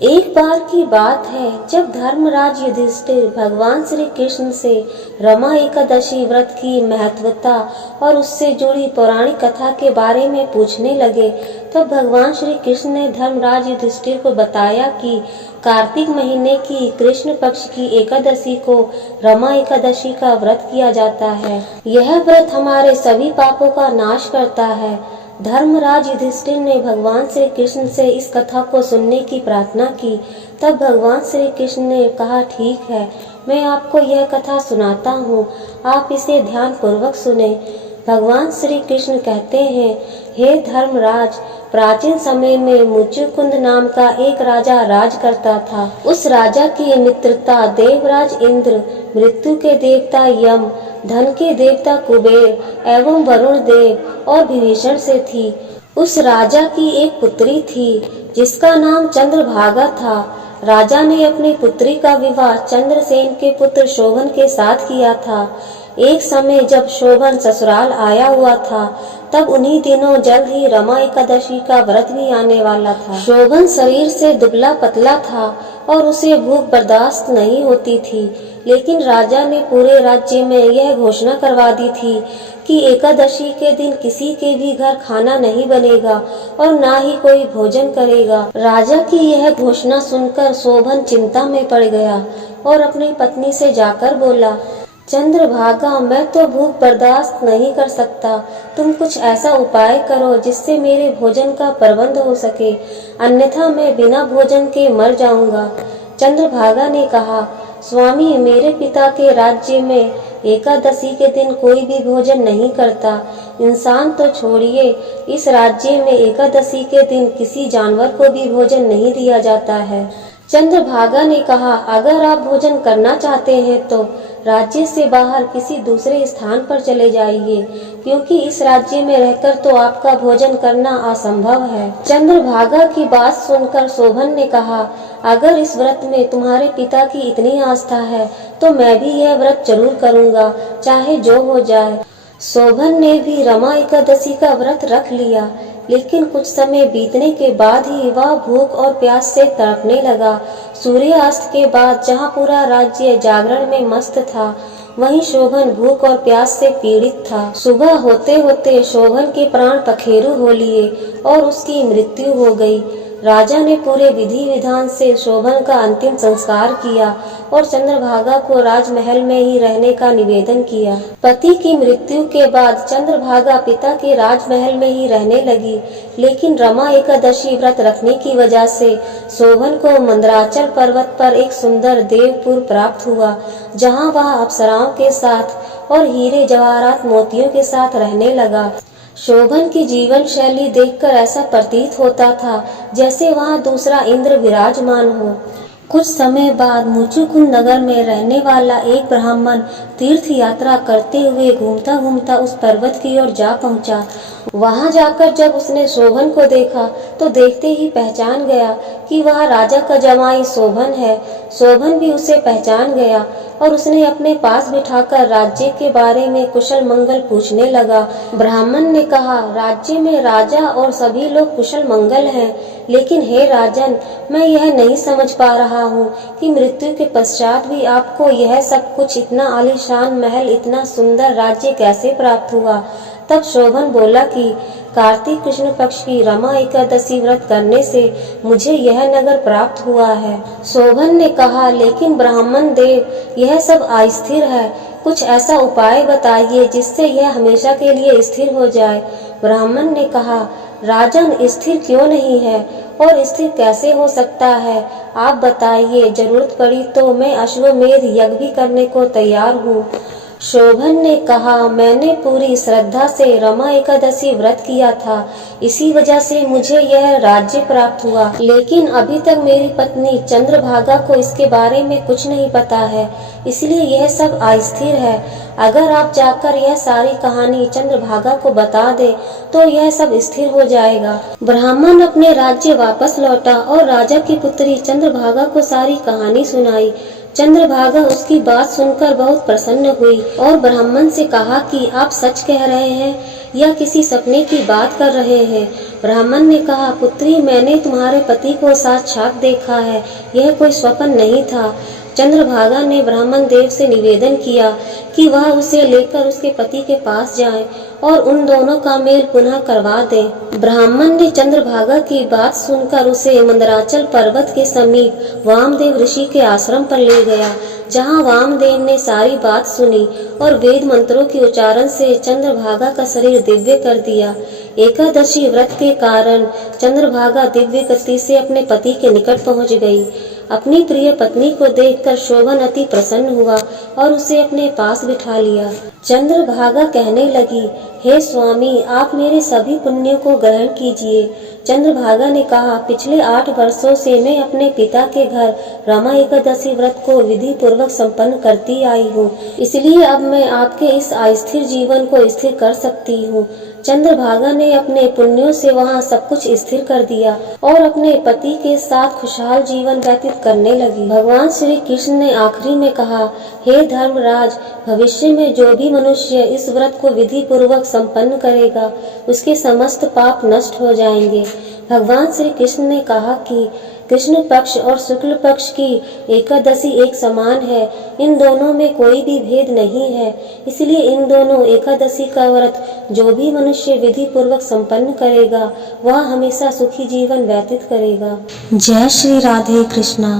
एक बार की बात है जब धर्मराज युधिष्ठिर भगवान श्री कृष्ण से रमा एकादशी व्रत की महत्वता और उससे जुड़ी पौराणिक कथा के बारे में पूछने लगे। तब भगवान श्री कृष्ण ने धर्मराज युधिष्ठिर को बताया कि कार्तिक महीने की कृष्ण पक्ष की एकादशी को रमा एकादशी का व्रत किया जाता है। यह व्रत हमारे सभी पापों का नाश करता है। धर्मराज युधिष्ठिर ने भगवान श्री कृष्ण से इस कथा को सुनने की प्रार्थना की। तब भगवान श्री कृष्ण ने कहा, ठीक है, मैं आपको यह कथा सुनाता हूँ, आप इसे ध्यान पूर्वक सुने। भगवान श्री कृष्ण कहते हैं, हे धर्मराज, प्राचीन समय में मुचुकुंद नाम का एक राजा राज करता था। उस राजा की मित्रता देवराज इंद्र, मृत्यु के देवता यम, धन के देवता कुबेर एवं वरुण देव और विभीषण से थी। उस राजा की एक पुत्री थी जिसका नाम चंद्रभागा था। राजा ने अपनी पुत्री का विवाह चंद्रसेन के पुत्र शोभन के साथ किया था। एक समय जब शोभन ससुराल आया हुआ था, तब उन्हीं दिनों जल्द ही रमा एकादशी का व्रत भी आने वाला था। शोभन शरीर से दुबला पतला था और उसे भूख बर्दाश्त नहीं होती थी, लेकिन राजा ने पूरे राज्य में यह घोषणा करवा दी थी कि एकादशी के दिन किसी के भी घर खाना नहीं बनेगा और ना ही कोई भोजन करेगा। राजा की यह घोषणा सुनकर शोभन चिंता में पड़ गया और अपनी पत्नी से जाकर बोला, चंद्रभागा, मैं तो भूख बर्दाश्त नहीं कर सकता। तुम कुछ ऐसा उपाय करो जिससे मेरे भोजन का प्रबंध हो सके, अन्यथा मैं बिना भोजन के मर जाऊंगा। चंद्रभागा ने कहा, स्वामी, मेरे पिता के राज्य में एकादशी के दिन कोई भी भोजन नहीं करता। इंसान तो छोड़िए, इस राज्य में एकादशी के दिन किसी जानवर को भी भोजन नहीं दिया जाता है। चंद्रभागा ने कहा, अगर आप भोजन करना चाहते हैं तो राज्य से बाहर किसी दूसरे स्थान पर चले जाइए, क्योंकि इस राज्य में रहकर तो आपका भोजन करना असंभव है। चंद्रभागा की बात सुनकर शोभन ने कहा, अगर इस व्रत में तुम्हारे पिता की इतनी आस्था है तो मैं भी यह व्रत जरूर करूंगा, चाहे जो हो जाए। शोभन ने भी रमा एकादशी का व्रत रख लिया, लेकिन कुछ समय बीतने के बाद ही वह भूख और प्यास से तड़पने लगा। सूर्यास्त के बाद जहाँ पूरा राज्य जागरण में मस्त था, वहीं शोभन भूख और प्यास से पीड़ित था। सुबह होते होते शोभन के प्राण पखेरु हो लिए और उसकी मृत्यु हो गई। राजा ने पूरे विधि विधान से शोभन का अंतिम संस्कार किया और चंद्रभागा को राजमहल में ही रहने का निवेदन किया। पति की मृत्यु के बाद चंद्रभागा पिता के राजमहल में ही रहने लगी, लेकिन रमा एकादशी व्रत रखने की वजह से शोभन को मंदराचल पर्वत पर एक सुंदर देवपुर प्राप्त हुआ, जहाँ वह अप्सराओं के साथ और हीरे जवाहरात मोतियों के साथ रहने लगा। शोभन की जीवन शैली देखकर ऐसा प्रतीत होता था जैसे वहाँ दूसरा इंद्र विराजमान हो। कुछ समय बाद मुचुकुंद नगर में रहने वाला एक ब्राह्मण तीर्थ यात्रा करते हुए घूमता घूमता उस पर्वत की ओर जा पहुंचा। वहां जाकर जब उसने शोभन को देखा तो देखते ही पहचान गया कि वह राजा का जमाई शोभन है। शोभन भी उसे पहचान गया और उसने अपने पास बिठाकर राज्य के बारे में कुशल मंगल पूछने लगा। ब्राह्मण ने कहा, राज्य में राजा और सभी लोग कुशल मंगल हैं, लेकिन हे राजन, मैं यह नहीं समझ पा रहा हूँ कि मृत्यु के पश्चात भी आपको यह सब कुछ, इतना आलीशान महल, इतना सुंदर राज्य कैसे प्राप्त हुआ। तब शोभन बोला कि कार्तिक कृष्ण पक्ष की रमा एकादशी व्रत करने से मुझे यह नगर प्राप्त हुआ है। शोभन ने कहा, लेकिन ब्राह्मण देव, यह सब अस्थिर है, कुछ ऐसा उपाय बताइए जिससे यह हमेशा के लिए स्थिर हो जाए। ब्राह्मण ने कहा, राजन, स्थिर क्यों नहीं है और स्थिर कैसे हो सकता है, आप बताइए, जरूरत पड़ी तो मैं अश्वमेध यज्ञ भी करने को तैयार हूँ। शोभन ने कहा, मैंने पूरी श्रद्धा से रमा एकादशी व्रत किया था, इसी वजह से मुझे यह राज्य प्राप्त हुआ, लेकिन अभी तक मेरी पत्नी चंद्रभागा को इसके बारे में कुछ नहीं पता है, इसलिए यह सब अस्थिर है। अगर आप जाकर यह सारी कहानी चंद्रभागा को बता दे तो यह सब स्थिर हो जाएगा। ब्राह्मण अपने राज्य वापस लौटा और राजा की पुत्री चंद्रभागा को सारी कहानी सुनाई। चंद्रभागा उसकी बात सुनकर बहुत प्रसन्न हुई और ब्राह्मण से कहा कि आप सच कह रहे हैं या किसी सपने की बात कर रहे हैं। ब्राह्मण ने कहा, पुत्री, मैंने तुम्हारे पति को साक्षात देखा है, यह कोई स्वप्न नहीं था। चंद्रभागा ने ब्राह्मण देव से निवेदन किया कि वह उसे लेकर उसके पति के पास जाए और उन दोनों का मेल पुनः करवा दे। ब्राह्मण ने चंद्रभागा की बात सुनकर उसे मंदराचल पर्वत के समीप वामदेव ऋषि के आश्रम पर ले गया, जहाँ वामदेव ने सारी बात सुनी और वेद मंत्रों के उच्चारण से चंद्रभागा का शरीर दिव्य कर दिया। एकादशी व्रत के कारण चंद्रभागा दिव्य गति से अपने पति के निकट पहुँच गई। अपनी प्रिय पत्नी को देखकर शोभन अति प्रसन्न हुआ और उसे अपने पास बिठा लिया। चंद्रभागा कहने लगी, हे स्वामी, आप मेरे सभी पुण्यों को ग्रहण कीजिए। चंद्रभागा ने कहा, पिछले 8 वर्षों से मैं अपने पिता के घर रमा एकादशी व्रत को विधि पूर्वक संपन्न करती आई हूँ, इसलिए अब मैं आपके इस अस्थिर जीवन को स्थिर कर सकती हूँ। चंद्रभागा ने अपने पुण्यों से वहाँ सब कुछ स्थिर कर दिया और अपने पति के साथ खुशहाल जीवन व्यतीत करने लगी। भगवान श्री कृष्ण ने आखिरी में कहा, हे धर्मराज, भविष्य में जो भी मनुष्य इस व्रत को विधि पूर्वक संपन्न करेगा, उसके समस्त पाप नष्ट हो जाएंगे। भगवान श्री कृष्ण ने कहा कि कृष्ण पक्ष और शुक्ल पक्ष की एकादशी एक समान है, इन दोनों में कोई भी भेद नहीं है, इसलिए इन दोनों एकादशी का व्रत जो भी मनुष्य विधि पूर्वक संपन्न करेगा, वह हमेशा सुखी जीवन व्यतीत करेगा। जय श्री राधे कृष्णा।